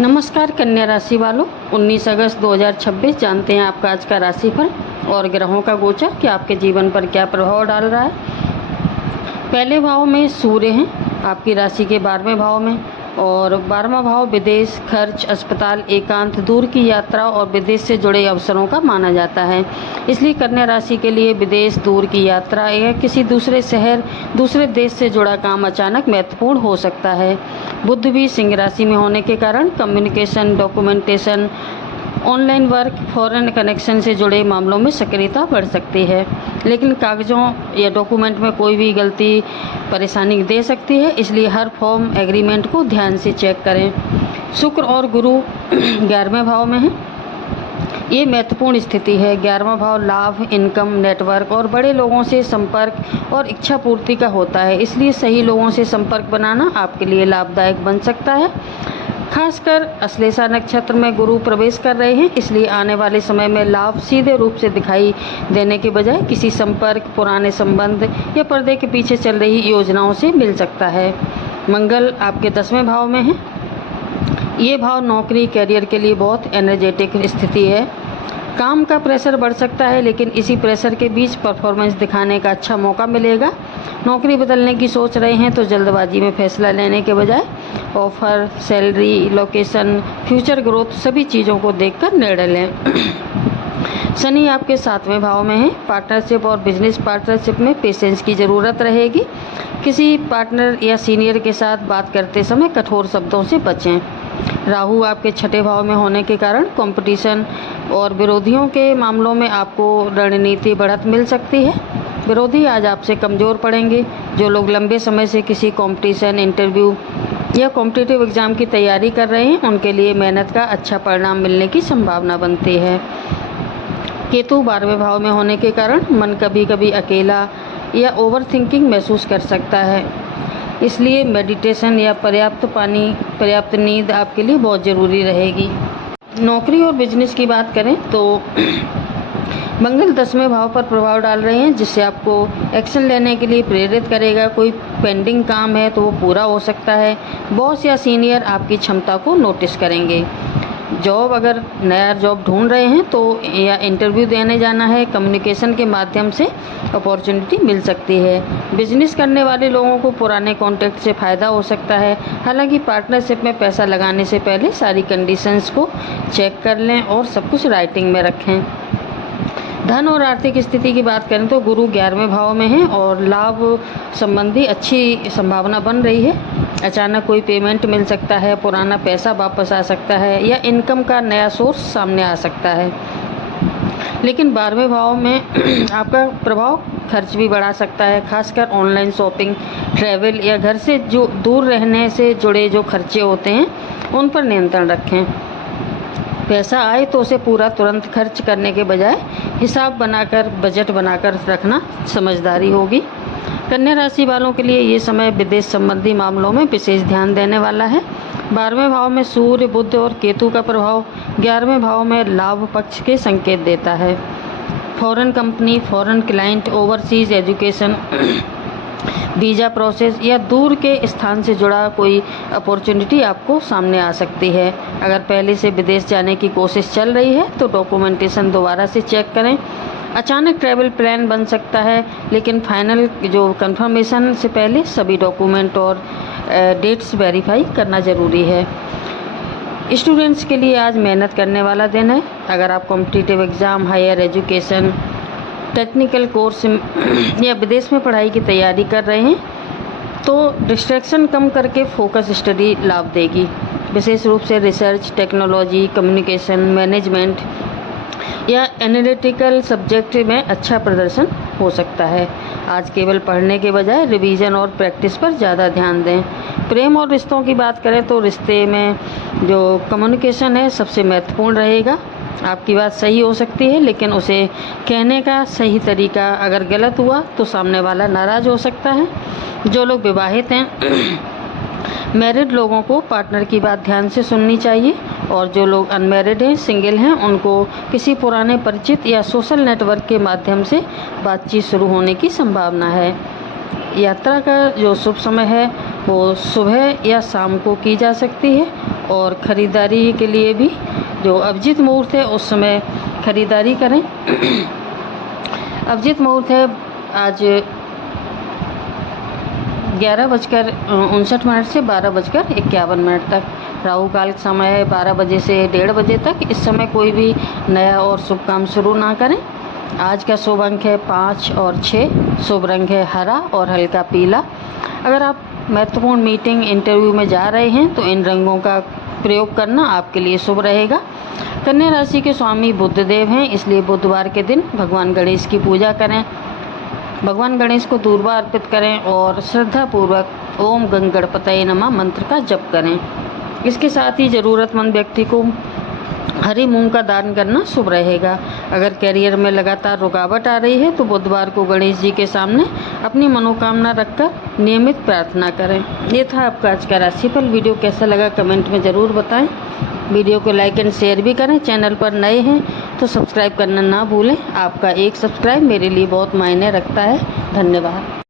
नमस्कार कन्या राशि वालों, 19 अगस्त 2026 जानते हैं आपका आज का राशिफल और ग्रहों का गोचर कि आपके जीवन पर क्या प्रभाव डाल रहा है। पहले भाव में सूर्य हैं, आपकी राशि के 12वें भाव में, और 12वां भाव विदेश, खर्च, अस्पताल, एकांत, दूर की यात्रा और विदेश से जुड़े अवसरों का माना जाता है। इसलिए कन्या राशि के लिए विदेश, दूर की यात्रा या किसी दूसरे शहर, दूसरे देश से जुड़ा काम अचानक महत्वपूर्ण हो सकता है। बुध भी सिंह राशि में होने के कारण communication, documentation, online work, foreign connection से जुड़े मामलों में सक्रियता बढ़ सकती है, लेकिन कागजों या डॉक्यूमेंट में कोई भी गलती परेशानी दे सकती है, इसलिए हर फॉर्म एग्रीमेंट को ध्यान से चेक करें। शुक्र और गुरु 11वें भाव में हैं। ये महत्वपूर्ण स्थिति है। 11वां भाव लाभ, इनकम, नेटवर्क और बड़े लोगों से संपर्क और इच्छा पूर्ति का होता है, इसलिए सही लोगों से संपर्क बनाना आपके लिए लाभदायक बन सकता है। खासकर अश्लेषा नक्षत्र में गुरु प्रवेश कर रहे हैं, इसलिए आने वाले समय में लाभ सीधे रूप से दिखाई देने के बजाय किसी संपर्क, पुराने संबंध या पर्दे के पीछे चल रही योजनाओं से मिल सकता है। मंगल आपके 10वें भाव में है। ये भाव नौकरी, करियर के लिए बहुत एनर्जेटिक स्थिति है। काम का प्रेशर बढ़ सकता है, लेकिन इसी प्रेशर के बीच परफॉर्मेंस दिखाने का अच्छा मौका मिलेगा। नौकरी बदलने की सोच रहे हैं तो जल्दबाजी में फैसला लेने के बजाय offer, salary, location, future growth सभी चीज़ों को देखकर निर्णय लें। शनि आपके 7वें भाव में है। पार्टनरशिप और बिजनेस पार्टनरशिप में पेशेंस की ज़रूरत रहेगी। किसी पार्टनर या सीनियर के साथ बात करते समय कठोर शब्दों से बचें। राहु आपके 6ठे भाव में होने के कारण कंपटीशन और विरोधियों के मामलों में आपको रणनीति बढ़त मिल सकती है। विरोधी आज आपसे कमज़ोर पड़ेंगे। जो लोग लंबे समय से किसी कंपटीशन, इंटरव्यू या कॉम्पिटिटिव एग्ज़ाम की तैयारी कर रहे हैं, उनके लिए मेहनत का अच्छा परिणाम मिलने की संभावना बनती है। केतु 12वें भाव में होने के कारण मन कभी कभी अकेला या ओवर थिंकिंग महसूस कर सकता है, इसलिए मेडिटेशन या पर्याप्त पानी, पर्याप्त नींद आपके लिए बहुत ज़रूरी रहेगी। नौकरी और बिजनेस की बात करें तो मंगल 10वें भाव पर प्रभाव डाल रहे हैं, जिससे आपको एक्शन लेने के लिए प्रेरित करेगा। कोई पेंडिंग काम है तो वो पूरा हो सकता है। बॉस या सीनियर आपकी क्षमता को नोटिस करेंगे। जॉब, अगर नया जॉब ढूंढ रहे हैं तो या इंटरव्यू देने जाना है, कम्युनिकेशन के माध्यम से अपॉर्चुनिटी मिल सकती है। बिजनेस करने वाले लोगों को पुराने कॉन्टैक्ट से फ़ायदा हो सकता है। हालांकि पार्टनरशिप में पैसा लगाने से पहले सारी कंडीशंस को चेक कर लें और सब कुछ राइटिंग में रखें। धन और आर्थिक स्थिति की बात करें तो गुरु 11वें भाव में है और लाभ संबंधी अच्छी संभावना बन रही है। अचानक कोई पेमेंट मिल सकता है, पुराना पैसा वापस आ सकता है या इनकम का नया सोर्स सामने आ सकता है। लेकिन 12वें भाव में आपका प्रभाव खर्च भी बढ़ा सकता है, खासकर ऑनलाइन शॉपिंग, ट्रैवल या घर से जो दूर रहने से जुड़े जो खर्चे होते हैं उन पर नियंत्रण रखें। पैसा आए तो उसे पूरा तुरंत खर्च करने के बजाय हिसाब बनाकर, बजट बनाकर रखना समझदारी होगी। कन्या राशि वालों के लिए ये समय विदेश संबंधी मामलों में विशेष ध्यान देने वाला है। 12वें भाव में सूर्य, बुध और केतु का प्रभाव 11वें भाव में लाभ पक्ष के संकेत देता है। Foreign company, foreign client, overseas education, visa process या दूर के स्थान से जुड़ा कोई अपॉर्चुनिटी आपको सामने आ सकती है। अगर पहले से विदेश जाने की कोशिश चल रही है तो डॉक्यूमेंटेशन दोबारा से चेक करें। अचानक ट्रैवल प्लान बन सकता है, लेकिन फाइनल जो कंफर्मेशन से पहले सभी डॉक्यूमेंट और डेट्स वेरीफाई करना ज़रूरी है। स्टूडेंट्स के लिए आज मेहनत करने वाला दिन है। अगर आप competitive exam, higher education, technical course या विदेश में पढ़ाई की तैयारी कर रहे हैं तो डिस्ट्रैक्शन कम करके फोकस स्टडी लाभ देगी। विशेष रूप से रिसर्च, टेक्नोलॉजी, कम्युनिकेशन, मैनेजमेंट या एनालिटिकल सब्जेक्ट में अच्छा प्रदर्शन हो सकता है। आज केवल पढ़ने के बजाय रिवीजन और प्रैक्टिस पर ज़्यादा ध्यान दें। प्रेम और रिश्तों की बात करें तो रिश्ते में जो कम्युनिकेशन है सबसे महत्वपूर्ण रहेगा। आपकी बात सही हो सकती है, लेकिन उसे कहने का सही तरीका अगर गलत हुआ तो सामने वाला नाराज़ हो सकता है। जो लोग विवाहित हैं, मैरिड लोगों को पार्टनर की बात ध्यान से सुननी चाहिए, और जो लोग अनमैरिड हैं, सिंगल हैं, उनको किसी पुराने परिचित या सोशल नेटवर्क के माध्यम से बातचीत शुरू होने की संभावना है। यात्रा का जो शुभ समय है वो सुबह या शाम को की जा सकती है और ख़रीदारी के लिए भी जो अभिजीत मुहूर्त है उस समय ख़रीदारी करें। अभिजीत मुहूर्त है आज 11:59 से 12:51 तक। राहु काल समय है 12 बजे से 1:30 बजे तक। इस समय कोई भी नया और शुभ काम शुरू ना करें। आज का शुभ अंक है 5 और 6। शुभ रंग है हरा और हल्का पीला। अगर आप महत्वपूर्ण मीटिंग इंटरव्यू में जा रहे हैं तो इन रंगों का प्रयोग करना आपके लिए शुभ रहेगा। कन्या राशि के स्वामी बुधदेव हैं, इसलिए बुधवार के दिन भगवान गणेश की पूजा करें। भगवान गणेश को दूर्वा अर्पित करें और श्रद्धापूर्वक ओम गंग गणपतये नमः मंत्र का जप करें। इसके साथ ही ज़रूरतमंद व्यक्ति को हरी मूंग का दान करना शुभ रहेगा। अगर करियर में लगातार रुकावट आ रही है तो बुधवार को गणेश जी के सामने अपनी मनोकामना रखकर नियमित प्रार्थना करें। ये था आपका आज का राशिफल। वीडियो कैसा लगा कमेंट में ज़रूर बताएं। वीडियो को लाइक एंड शेयर भी करें। चैनल पर नए हैं तो सब्सक्राइब करना ना भूलें। आपका एक सब्सक्राइब मेरे लिए बहुत मायने रखता है। धन्यवाद।